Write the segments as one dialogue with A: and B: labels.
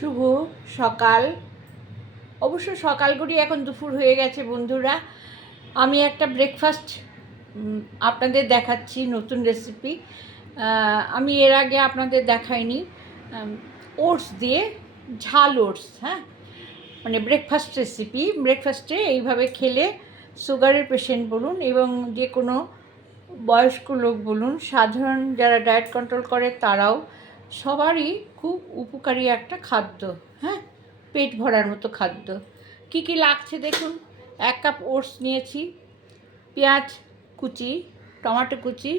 A: শুভ সকাল। অবশ্য সকাল করি এখন দুপুর হয়ে গেছে বন্ধুরা। আমি একটা ব্রেকফাস্ট আপনাদের দেখাচ্ছি নতুন রেসিপি আমি এর আগে আপনাদের দেখাইনি। ওটস দিয়ে ঝাল ওটস হ্যাঁ? মানে ব্রেকফাস্ট রেসিপি ব্রেকফাস্টে এইভাবে খেলে সুগারের পেশেন্ট বলুন এবং যে কোনো বয়স্ক লোক বলুন, সাধারণ যারা ডায়েট কন্ট্রোল করে তারাও সবারই খুব উপকারী একটা খাদ্য হ্যাঁ? পেট ভরার মতো খাদ্য। কি কি লাগছে দেখুন? এক কাপ ওটস নিয়েছি, পেঁয়াজ কুচি, টমাটো কুচি,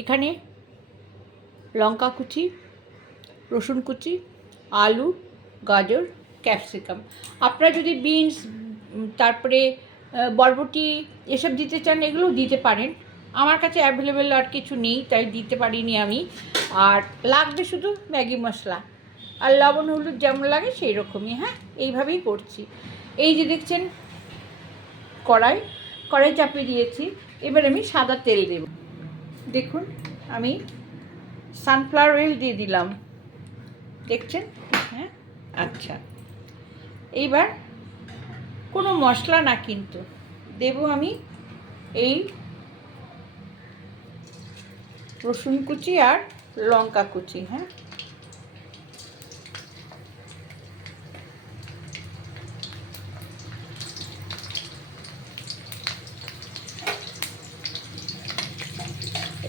A: এখানে লঙ্কা কুচি, রসুন কুচি, আলু, গাজর, ক্যাপসিকাম। আপনারা যদি বিনস তারপরে বরবটি এসব দিতে চান, এগুলোও দিতে পারেন। আমার কাছে অ্যাভেলেবেল আর কিছু নেই, তাই দিতে পারিনি আমি। আর লাগবে শুধু ম্যাগি মশলা। আর লবণ, হলুদ যেমন লাগে সেই রকমই হ্যাঁ? এইভাবেই করছি। এই যে দেখছেন কড়াই কড়াই চাপিয়ে দিয়েছি। এবার আমি সাদা তেল দেব। দেখুন, আমি সানফ্লাওয়ার অয়েল দিয়ে দিলাম। দেখছেন? হ্যাঁ? আচ্ছা। এইবার কোনো মশলা না কিন্তু। দেব আমি এই রসুন কুচি আর লঙ্কা কুচি হ্যাঁ?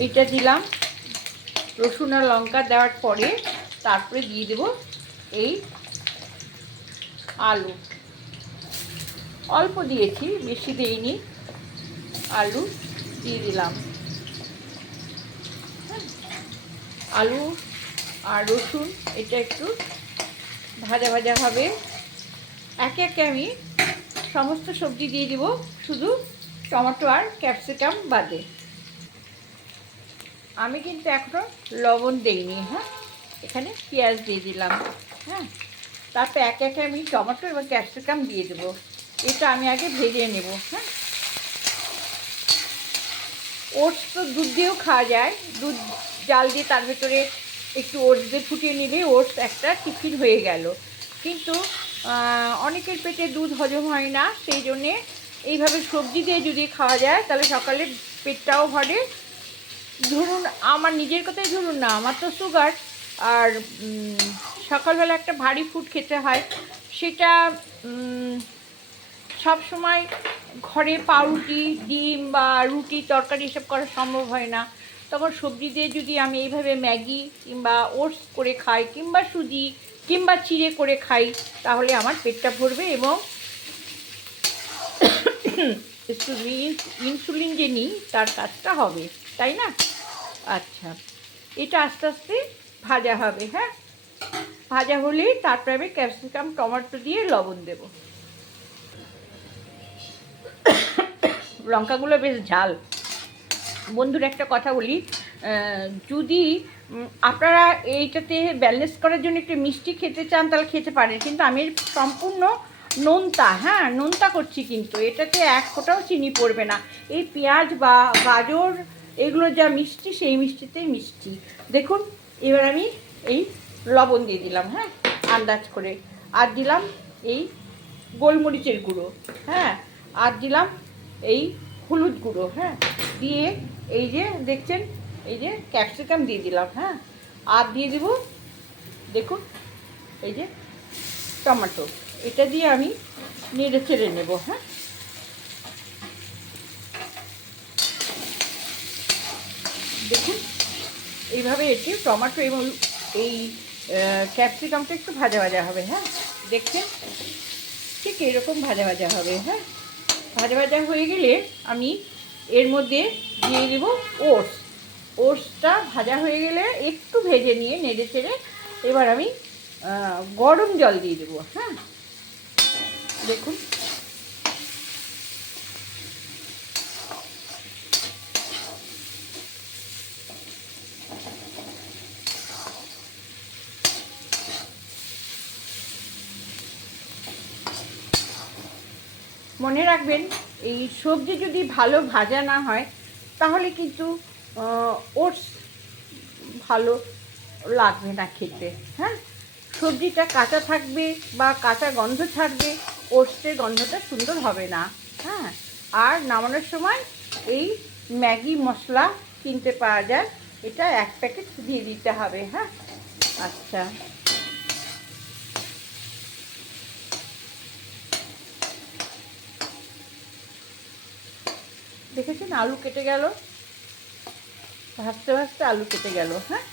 A: এইটা দিলাম। রসুন আর লঙ্কা দেওয়ার পরে তারপরে দিয়ে দেব এই আলু। অল্প দিয়েছি, বেশি দেইনি। আলু দিয়ে দিলাম হ্যাঁ, আলু আর রসুন, এটা একটু ভাজা ভাজা হবে। একে একে আমি সমস্ত সবজি দিয়ে দিব, শুধু টমেটো আর ক্যাপসিকাম বাদে। আমি কিন্তু এখনও লবণ দেইনি হ্যাঁ? এখানে পেঁয়াজ দিয়ে দিলাম হ্যাঁ? তারপর একে একে আমি টমেটো এবং ক্যাপসিকাম দিয়ে দেবো। এটা আমি আগে ভেজে নেব হ্যাঁ? ওটস তো দুধ দিয়েও খাওয়া যায়। দুধ, জাল দিয়ে তার ভেতরে একটু ওটস দিয়ে ফুটিয়ে নিলে ওটস একটা টিফিন হয়ে গেল। কিন্তু অনেকের পেটে দুধ হজম হয় না, সেই জন্যে এইভাবে সবজি দিয়ে যদি খাওয়া যায়, তাহলে সকালে পেটটাও ভরে। ধরুন, আমার নিজের কথাই ধরুন না, আমার তো সুগার আর সকালবেলা একটা ভারী ফুড খেতে হয়, সেটা সব সময় ঘরে পাউরুটি, ডিম বা রুটি, তরকারি এসব করা সম্ভব হয় না। তখন সবজি দিয়ে যদি আমি এইভাবে ম্যাগি কিংবা ওটস করে খাই, কিংবা সুজি, কিংবা চিড়ে করে খাই, তাহলে আমার পেটটা ভরবে এবং ইনসুলিন যে নিই, তার কাজটা হবে, তাই না? আচ্ছা এটা আস্তে আস্তে ভাজা হবে হ্যাঁ? ভাজা হলেই তারপরে আমি ক্যাপসিকাম, টমেটো দিয়ে লবণ দেব। লঙ্কাগুলো বেশ ঝাল। বন্ধুর একটা কথা বলি যদি আপনারা এইটাতে ব্যালেন্স করার জন্য একটু মিষ্টি খেতে চান, তাহলে খেতে পারেন। কিন্তু আমি সম্পূর্ণ নোনতা হ্যাঁ নোনতা করছি কিন্তু। এটাতে এক ফোঁটাও চিনি পড়বে না। এই পেঁয়াজ বা গাজর, এগুলো যা মিষ্টি, সেই মিষ্টিতেই মিষ্টি। দেখুন, এবার আমি এই লবণ দিয়ে দিলাম হ্যাঁ আন্দাজ করে। আর দিলাম এই গোলমরিচের গুঁড়ো হ্যাঁ আর দিলাম এই হলুদ গুঁড়ো হ্যাঁ? দিয়ে এই যে দেখছেন, এই যে ক্যাপসিকাম দিয়ে দিলাম হ্যাঁ? আর দিয়ে দেব, দেখুন, এই যে টমেটো। এটা দিয়ে আমি নেড়ে চেড়ে নেব হ্যাঁ? দেখুন, এইভাবে এটি টমেটো এবং এই ক্যাপসিকামটা একটু ভাজা ভাজা হবে হ্যাঁ? দেখছেন? ঠিক এরকম ভাজা ভাজা হবে হ্যাঁ? ভাজা ভাজা হয়ে গেলে আমি এর মধ্যে দিয়ে দেব ওটস। ওটসটা ভাজা হয়ে গেলে একটু ভেজে নিয়ে নেড়ে চেড়ে এবার আমি গরম জল দিয়ে দেবো হ্যাঁ? দেখুন। মনে রাখবেন, এই সবজি যদি ভালো ভাজা না হয়, তাহলে কিন্তু ওটস ভালো লাগবে না খেতে হ্যাঁ? সবজিটা কাঁচা থাকবে বা কাঁচা গন্ধ ছাড়বে, ওটসের গন্ধটা সুন্দর হবে না হ্যাঁ? আর নামানোর সময় এই ম্যাগি মশলা কিনতে পাওয়া যায়, এটা এক প্যাকেট দিয়ে দিতে হবে হ্যাঁ? আচ্ছা। দেখেছেন? আলু কেটে গেল। ভাজতে ভাজতে আলু কেটে গেল হ্যাঁ?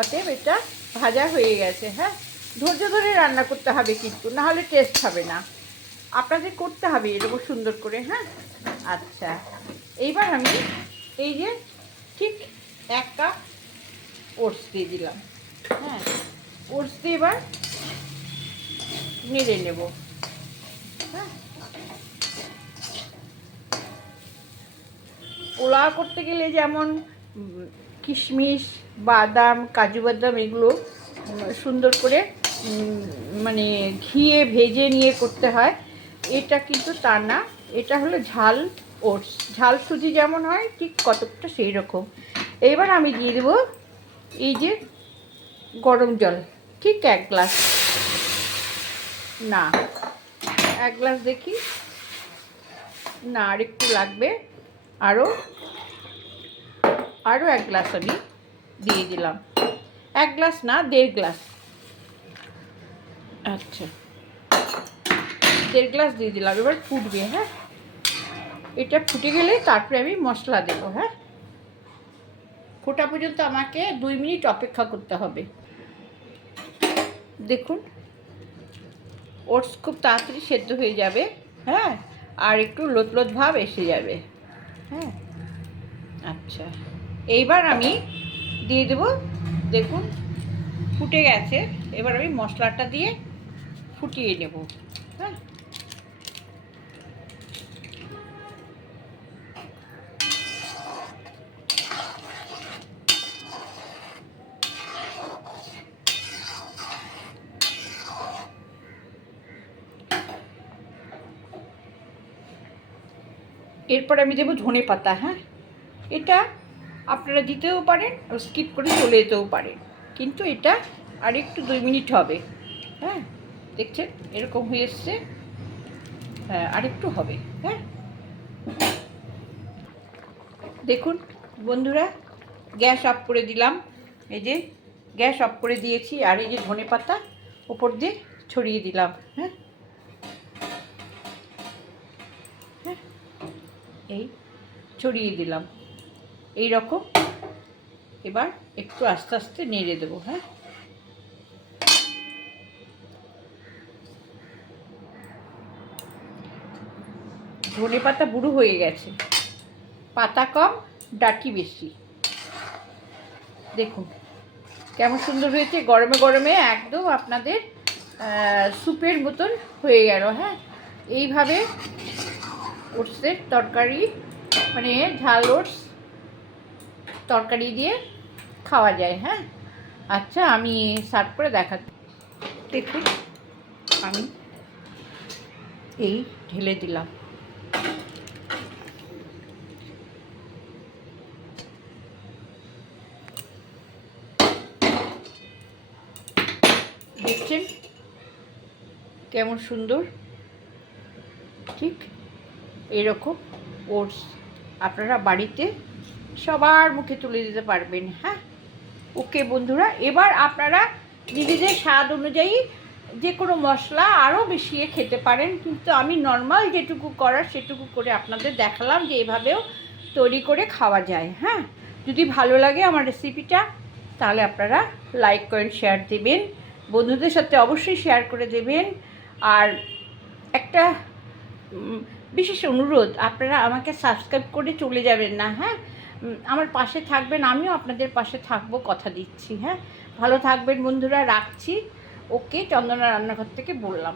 A: অতএব এটা ভাজা হয়ে গেছে হ্যাঁ? ধৈর্য ধরে রান্না করতে হবে কিন্তু না হলে টেস্ট হবে না। আপনাদের করতে হবে এরকম সুন্দর করে হ্যাঁ? আচ্ছা এইবার আমি এই যে ঠিক এক কাপ ওটস দিয়ে দিলাম হ্যাঁ? ওটস দিয়ে এবার নেড়ে নেব হ্যাঁ? পোলাও করতে গেলে যেমন কিশমিশ, বাদাম, কাজু বাদাম এগুলো সুন্দর করে মানে ঘিয়ে ভেজে নিয়ে করতে হয়। এটা কিন্তু তা না, এটা হলো ঝাল ওটস। ঝাল সুজি যেমন হয়, ঠিক কতকটা সেই রকম এবার আমি দিয়ে দেবো এই যে গরম জল, ঠিক এক গ্লাস। না, এক গ্লাস দেখি। না, আর একটু লাগবে। আরও আরও এক গ্লাস আমি দিয়ে দিলাম। এক গ্লাস না দেড় গ্লাস। আচ্ছা। দেড় গ্লাস দিয়ে দিলাম এবার ফুটবে হ্যাঁ? এটা ফুটে গেলে তারপরে আমি মশলা দেবো হ্যাঁ? ফোটা পর্যন্ত আমাকে দুই মিনিট অপেক্ষা করতে হবে। দেখুন ওটস খুব তাড়াতাড়ি সেদ্ধ হয়ে যাবে হ্যাঁ? আর একটু লোত লোত ভাব এসে যাবে। হ্যাঁ। আচ্ছা। এইবার আমি দিয়ে দেবো, দেখুন, ফুটে গেছে। এবার আমি মশলাটা দিয়ে ফুটিয়ে নেব হ্যাঁ। এরপর আমি দেবো ধনে পাতা হ্যাঁ? এটা আপনারা দিতেও পারেন আর স্কিপ করে চলে যেতেও পারেন। কিন্তু এটা আর একটু দুই মিনিট হবে হ্যাঁ? দেখছেন? এরকম হয়ে এসছে। হ্যাঁ আরেকটু হবে হ্যাঁ? দেখুন বন্ধুরা, গ্যাস অফ করে দিলাম। এই যে গ্যাস অফ করে দিয়েছি আর এই যে ধনে পাতা ওপর দিয়ে ছড়িয়ে দিলাম হ্যাঁ হ্যাঁ? এই ছড়িয়ে দিলাম। এই রকম এবার একটু আস্তে আস্তে নেড়ে দেবো হ্যাঁ? ধনে পাতা বুড়ো হয়ে গেছে। পাতা কম, ডাটি বেশি। দেখুন, কেমন সুন্দর হয়েছে। গরমে গরমে একদম আপনাদের স্যুপের মতন হয়ে গেল হ্যাঁ? এইভাবে ওটসের তরকারি মানে ঝাল ওটস তরকারি দিয়ে খাওয়া যায় হ্যাঁ? আচ্ছা আমি সার্ভ করে দেখা দেখুন, আমি এই ঢেলে দিলাম। দেখছেন? কেমন সুন্দর? এরকম ওটস আপনারা বাড়িতে সবার মুখে তুলে দিতে পারবেন হ্যাঁ? ওকে বন্ধুরা, এবার আপনারা নিজেদের স্বাদ অনুযায়ী যে কোনো মশলা আরও বেশিয়ে খেতে পারেন। কিন্তু আমি নর্মাল যেটুকু করার সেটুকু করে আপনাদের দেখালাম যে এভাবেও তৈরি করে খাওয়া যায় হ্যাঁ? যদি ভালো লাগে আমার রেসিপিটা, তাহলে আপনারা লাইক করেন, শেয়ার দেবেন, বন্ধুদের সাথে অবশ্যই শেয়ার করে দেবেন। আর একটা বিশেষ অনুরোধ, আপনারা আমাকে সাবস্ক্রাইব করে চলে যাবেন না হ্যাঁ? আমার পাশে থাকবেন, আমিও আপনাদের পাশে থাকব, কথা দিচ্ছি হ্যাঁ? ভালো থাকবেন বন্ধুরা, রাখছি। ওকে, চন্দনা রান্নাঘর থেকে বললাম।